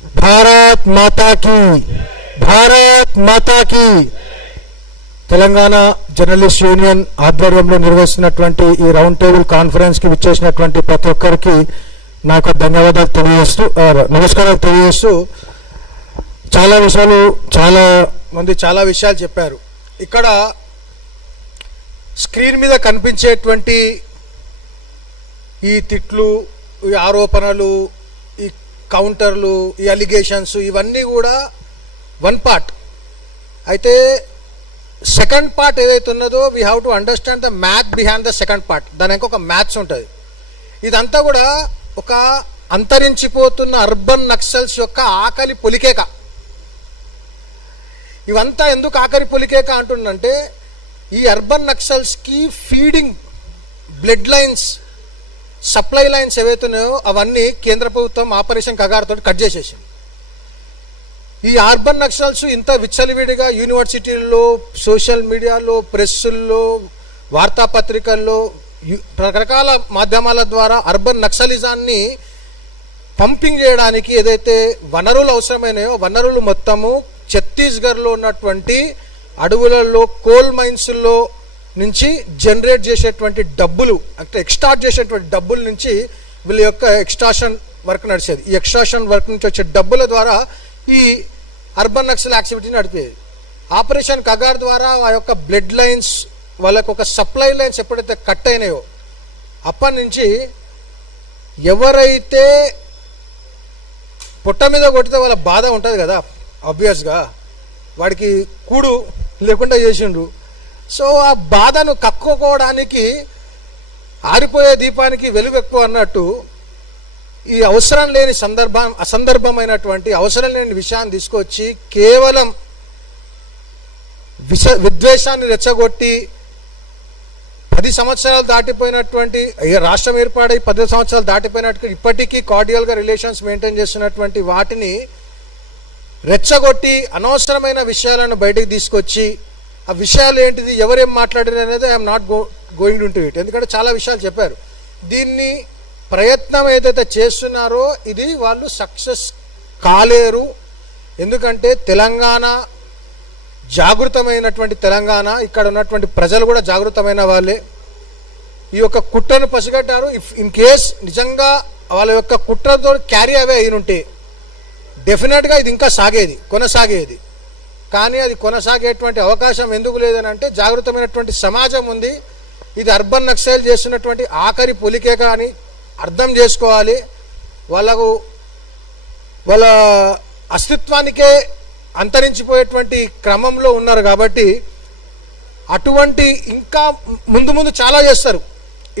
భారత్ మాతా key, Bharat మాతా key. Telangana journalist union ఆధ్వర్యంలో నిర్వహిస్తున్నటువంటి ఈ రౌండ్ టేబుల్ కాన్ఫరెన్స్కి విచ్చేసినటువంటి ప్రతి ఒక్కరికి నాకు ధన్యవాదాలు తెలియజేస్తూ, నమస్కారాలు తెలియజేస్తూ, చాలా మంది చాలా విషయాలు చెప్పారు. ఇక్కడ స్క్రీన్ మీద కనిపించేటువంటి ఈ తిట్లు, ఈ ఆరోపణలు, ఈ కౌంటర్లు, ఈ అలిగేషన్స్ ఇవన్నీ కూడా వన్ పార్ట్. అయితే సెకండ్ పార్ట్ ఏదైతే ఉన్నదో we have to understand the math behind the second part. దానికి ఒక మ్యాథ్స్ ఉంటుంది. ఇదంతా కూడా ఒక అంతరించిపోతున్న అర్బన్ నక్సల్స్ యొక్క ఆకలి పొలికేక. ఇవంతా ఎందుకు ఆకలి పొలికేక అంటుందంటే, ఈ అర్బన్ నక్సల్స్కి feeding blood lines, supply lines ఏవైతున్నాయో అవన్నీ కేంద్ర ప్రభుత్వం ఆపరేషన్ కగారుతో కట్ చేసేసింది. ఈ అర్బన్ నక్సల్స్ ఇంత విచ్చలవిడిగా యూనివర్సిటీల్లో, సోషల్ మీడియాలో, ప్రెస్సుల్లో, వార్తాపత్రికల్లో, రకరకాల మాధ్యమాల ద్వారా అర్బన్ నక్సలిజాన్ని పంపింగ్ చేయడానికి ఏదైతే వనరులు అవసరమైనాయో వనరులు మొత్తము ఛత్తీస్గఢ్లో ఉన్నటువంటి అడవులలో, కోల్ మైన్స్లో నుంచి జనరేట్ చేసేటువంటి డబ్బులు, అంటే ఎక్స్ట్రాక్ట్ చేసేటువంటి డబ్బుల నుంచి వీళ్ళ యొక్క ఎక్స్ట్రాక్షన్ వర్క్ నడిచేది. ఈ ఎక్స్ట్రాక్షన్ వర్క్ నుంచి వచ్చే డబ్బుల ద్వారా ఈ అర్బన్ నక్సల్ యాక్టివిటీ నడిపేది. ఆపరేషన్ కగార్ ద్వారా ఆ యొక్క బ్లడ్ లైన్స్, వాళ్ళకు ఒక సప్లై లైన్స్ ఎప్పుడైతే కట్ అయినాయో అప్పటి నుంచి ఎవరైతే పొట్ట మీద కొట్టితే వాళ్ళ బాధ ఉంటుంది కదా, ఆబ్వియస్గా వాడికి కూడు లేకుండా చేసిండ్రు. సో ఆ బాధను కక్కుకోవడానికి ఆరిపోయే దీపానికి వెలుగు ఎక్కువ అన్నట్టు ఈ అవసరం లేని అసందర్భమైనటువంటి అవసరం లేని విషయాన్ని తీసుకొచ్చి కేవలం విద్వేషాన్ని రెచ్చగొట్టి 10 సంవత్సరాలు దాటిపోయినటువంటి రాష్ట్రం ఏర్పాటై 10 సంవత్సరాలు దాటిపోయినట్టు ఇప్పటికీ కార్డియల్గా రిలేషన్స్ మెయింటైన్ చేస్తున్నటువంటి వాటిని రెచ్చగొట్టి అనవసరమైన విషయాలను బయటకు తీసుకొచ్చి ఆ విషయాలు ఏంటిది, ఎవరేం మాట్లాడారు అనేది I'm not going to it. ఎందుకంటే చాలా విషయాలు చెప్పారు. దీన్ని ప్రయత్నం ఏదైతే చేస్తున్నారో ఇది వాళ్ళు సక్సెస్ కాలేరు. ఎందుకంటే తెలంగాణ జాగృతమైనటువంటి తెలంగాణ, ఇక్కడ ఉన్నటువంటి ప్రజలు కూడా జాగృతమైన వాళ్ళే. ఈ యొక్క కుట్రను పసిగట్టారు. ఇఫ్ ఇన్ కేస్ నిజంగా వాళ్ళ యొక్క కుట్రతో క్యారీ అవే అయినుంటే డెఫినెట్గా ఇది ఇంకా కొనసాగేది. కానీ అది కొనసాగేటువంటి అవకాశం ఎందుకు లేదని అంటే, జాగృతమైనటువంటి సమాజం ఉంది. ఇది అర్బన్ నక్సల్ చేస్తున్నటువంటి ఆఖరి పొలికేక అని అర్థం చేసుకోవాలి. వాళ్ళ అస్తిత్వానికే అంతరించిపోయేటువంటి క్రమంలో ఉన్నారు. కాబట్టి అటువంటి ఇంకా ముందు చాలా చేస్తారు.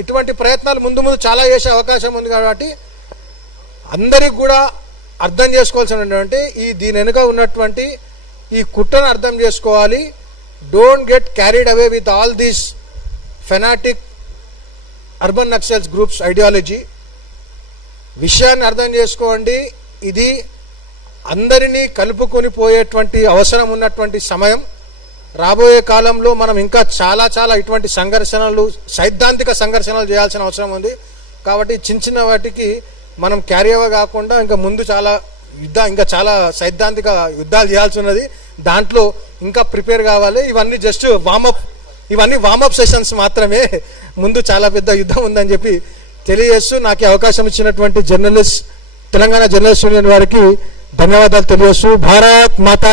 ఇటువంటి ప్రయత్నాలు ముందు చాలా చేసే అవకాశం ఉంది. కాబట్టి అందరికి కూడా అర్థం చేసుకోవాల్సినటువంటి దీని వెనుక ఉన్నటువంటి ఈ కుట్రను అర్థం చేసుకోవాలి. Don't get carried away with all these fanatic urban Naxals groups ideology. విషయాన్ని అర్థం చేసుకోండి. ఇది అందరినీ కలుపుకొని పోయేటువంటి అవసరం ఉన్నటువంటి సమయం. రాబోయే కాలంలో మనం ఇంకా చాలా ఇటువంటి సంఘర్షణలు, సైద్ధాంతిక సంఘర్షణలు చేయాల్సిన అవసరం ఉంది. కాబట్టి చిన్న వాటికి మనం క్యారీ అవ కాకుండా ఇంకా ముందు ఇంకా చాలా సైద్ధాంతిక యుద్ధాలు చేయాల్సి ఉన్నది. దాంట్లో ఇంకా ప్రిపేర్ కావాలి. ఇవన్నీ వామప్ సెషన్స్ మాత్రమే. ముందు చాలా పెద్ద యుద్ధం ఉందని చెప్పి తెలియజేస్తూ నాకు అవకాశం ఇచ్చినటువంటి తెలంగాణ జర్నలిస్ట్ యూనియన్ వారికి ధన్యవాదాలు తెలియజేస్తూ, భారత్ మాతా